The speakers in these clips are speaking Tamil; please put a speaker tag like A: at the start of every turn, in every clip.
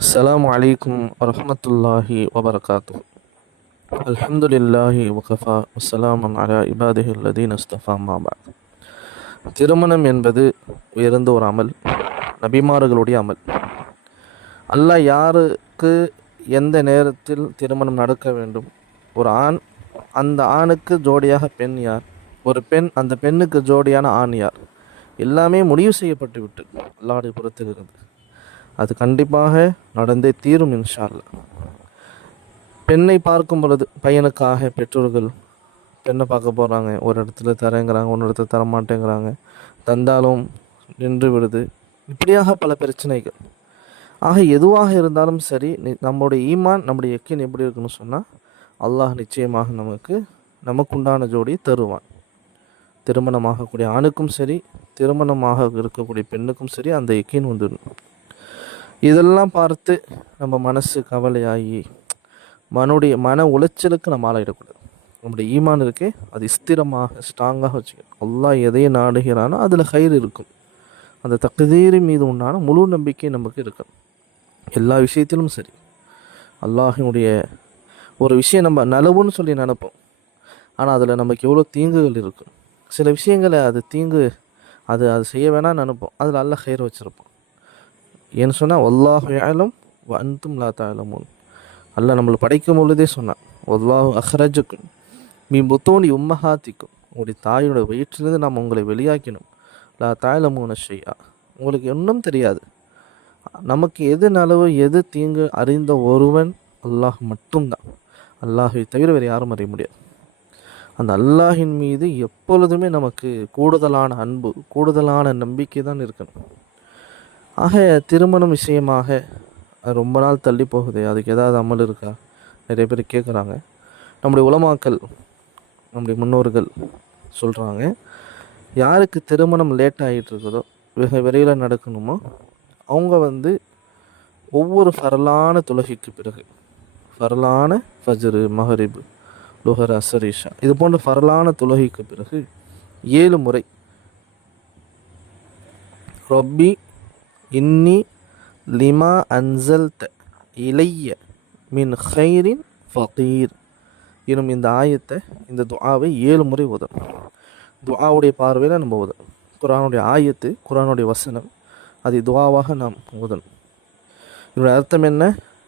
A: السلام عليكم ورحمة الله وبركاته الحمد لله وكفى والسلام على عباده الذين اصطفى ما بعد திருமணம் என்பது உயர்ந்த ஒரு அமல் நபிமார்களுடைய அமல் அல்லாஹ் யாருக்கு எந்த நேரத்தில் திருமணம் நடக்க வேண்டும் ஒரு ஆண் அந்த ஆணுக்கு ஜோடியாக பெண் யார்? ஒரு பெண் அந்த பெண்ணுக்கு ஜோடியான ஆண் யார்? எல்லாமே முடிவு செய்யப்பட்டு விட்டு அல்லாடி புறத்தில் இருந்து அது கண்டிப்பாக நடந்தே தீரும் இன்ஷால்ல பெண்ணை பார்க்கும் பொழுது பையனுக்காக பெற்றோர்கள் பெண்ணை பார்க்க போகிறாங்க ஒரு இடத்துல தரேங்கிறாங்க ஒரு இடத்துல தர மாட்டேங்கிறாங்க தந்தாலும் நின்று விடுது. இப்படியாக பல பிரச்சனைகள். ஆக எதுவாக இருந்தாலும் சரி நம்முடைய ஈமான் நம்முடைய எக்கின் எப்படி இருக்குன்னு சொன்னால் அல்லாஹ் நிச்சயமாக நமக்கு நமக்குண்டான ஜோடியை தருவான். திருமணமாகக்கூடிய ஆணுக்கும் சரி திருமணமாக இருக்கக்கூடிய பெண்ணுக்கும் சரி அந்த எக்கின் வந்துடும். இதெல்லாம் பார்த்து நம்ம மனசு கவலையாகி மனுடைய மன உளைச்சலுக்கு நம்ம ஆளாயிடக்கூடாது. நம்முடைய ஈமான் இருக்கே அது ஸ்திரமாக ஸ்ட்ராங்காக வச்சுக்கணும். அல்லாஹ் எதையை நாடுகிறானோ அதில் கயிறு இருக்கும். அந்த தகுதீரி மீது உண்டான முழு நம்பிக்கை நமக்கு இருக்கணும். எல்லா விஷயத்திலும் சரி. அல்லாஹினுடைய ஒரு விஷயம் நம்ம நலவுன்னு சொல்லி நினைப்போம். ஆனால் அதில் நமக்கு எவ்வளோ தீங்குகள் இருக்கும். சில விஷயங்களை அது தீங்கு அது அது செய்ய வேணாம்னு நினைப்போம். அதில் அல்ல ஹெயர் வச்சுருப்போம் ஏன்னு சொன்னால் ஒல்லாஹு யாலம் அன்தும் லா தாலமூன் நம்மளை படைக்கும் பொழுதே சொன்னான் ஒல்லாஹு அஹ்ரஜுக்கும் மீ புத்தோனி உம்மஹாத்திக்கும். உங்களுடைய தாயோட வயிற்றிலிருந்து நாம் உங்களை வெளியாக்கினோம். லா தாயலமூன ஷையா உங்களுக்கு ஒன்றும் தெரியாது. நமக்கு எது நலவு எது தீங்கு அறிந்த ஒருவன் அல்லாஹ் மட்டும்தான். அல்லாஹை தவிர வேறு யாரும் அறிய முடியாது. அந்த அல்லாஹின் மீது எப்பொழுதுமே நமக்கு கூடுதலான அன்பு கூடுதலான நம்பிக்கை தான் இருக்கணும். ஆக திருமணம் விஷயமாக அது ரொம்ப நாள் தள்ளி போகுது அதுக்கு ஏதாவது அமல் இருக்கா? நிறைய பேர் கேட்குறாங்க நம்முடைய உலமாக்கள் நம்முடைய முன்னோர்கள் சொல்கிறாங்க யாருக்கு திருமணம் லேட் ஆகிட்டு இருக்குதோ வெகு விரைவில் நடக்கணுமோ அவங்க வந்து ஒவ்வொரு ஃபரலான தொழுகைக்கு பிறகு ஃபரலான ஃபஜ்ரு மஹரிபு லுஹர் அசர் இஷா. இது போன்ற ஃபரலான துலகிக்கு பிறகு ஏழு முறை ரொப்பி இன்னி லிமா அன்சல்த இளைய மின் ஹைரின் ஃபகீர் எனும் இந்த ஆயத்தை இந்த துஆவை ஏழு முறை உதவும் துஆவுடைய பார்வையில் நம்ம உதவும் குரானுடைய ஆயத்து குரானுடைய வசனம் அதை துவாவாக நாம் உதணும் இதனுடைய அர்த்தம் என்ன?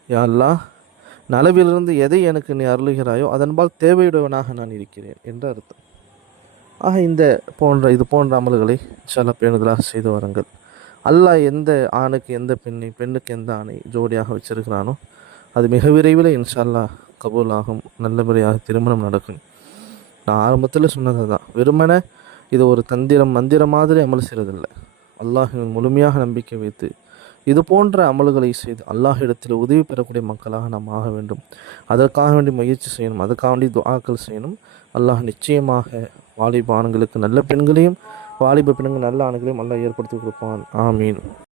A: யா அல்லாஹ் நலவிலிருந்து எதை எனக்கு நீ அருளுகிறாயோ அதன்பால் தேவையுடையவனாக நான் இருக்கிறேன் என்ற அர்த்தம். ஆக இந்த போன்ற இது போன்ற அமல்களை சில பேணுதலாக செய்து வாருங்கள். அல்லாஹ் எந்த ஆணுக்கு எந்த பெண்ணை பெண்ணுக்கு எந்த ஆணை ஜோடியாக வச்சிருக்கிறானோ அது மிக விரைவில் இன்ஷா அல்லாஹ் கபூல் ஆகும் நல்லபடியாக திருமணம் நடக்கும். நான் ஆரம்பத்தில் சொன்னது தான் வெறுமனே இது ஒரு தந்திரம் மந்திரம் மாதிரி அமல் செய்கிறதில்ல அல்லாஹின் முழுமையாக நம்பிக்கை வைத்து இது போன்ற அமல்களை செய்து அல்லாஹ் இடத்தில் உதவி பெறக்கூடிய மக்களாக நாம் ஆக வேண்டும். அதற்காக வேண்டி முயற்சி செய்யணும். அதுக்காக வேண்டி துவாக்கள் செய்யணும். அல்லாஹ் நிச்சயமாக வாலிப ஆண்களுக்கு நல்ல பெண்களையும் வாலிப பெண்கள் நல்ல ஆண்களையும் அல்லாஹ் ஏற்படுத்தி கொடுப்பான். ஆமீன்.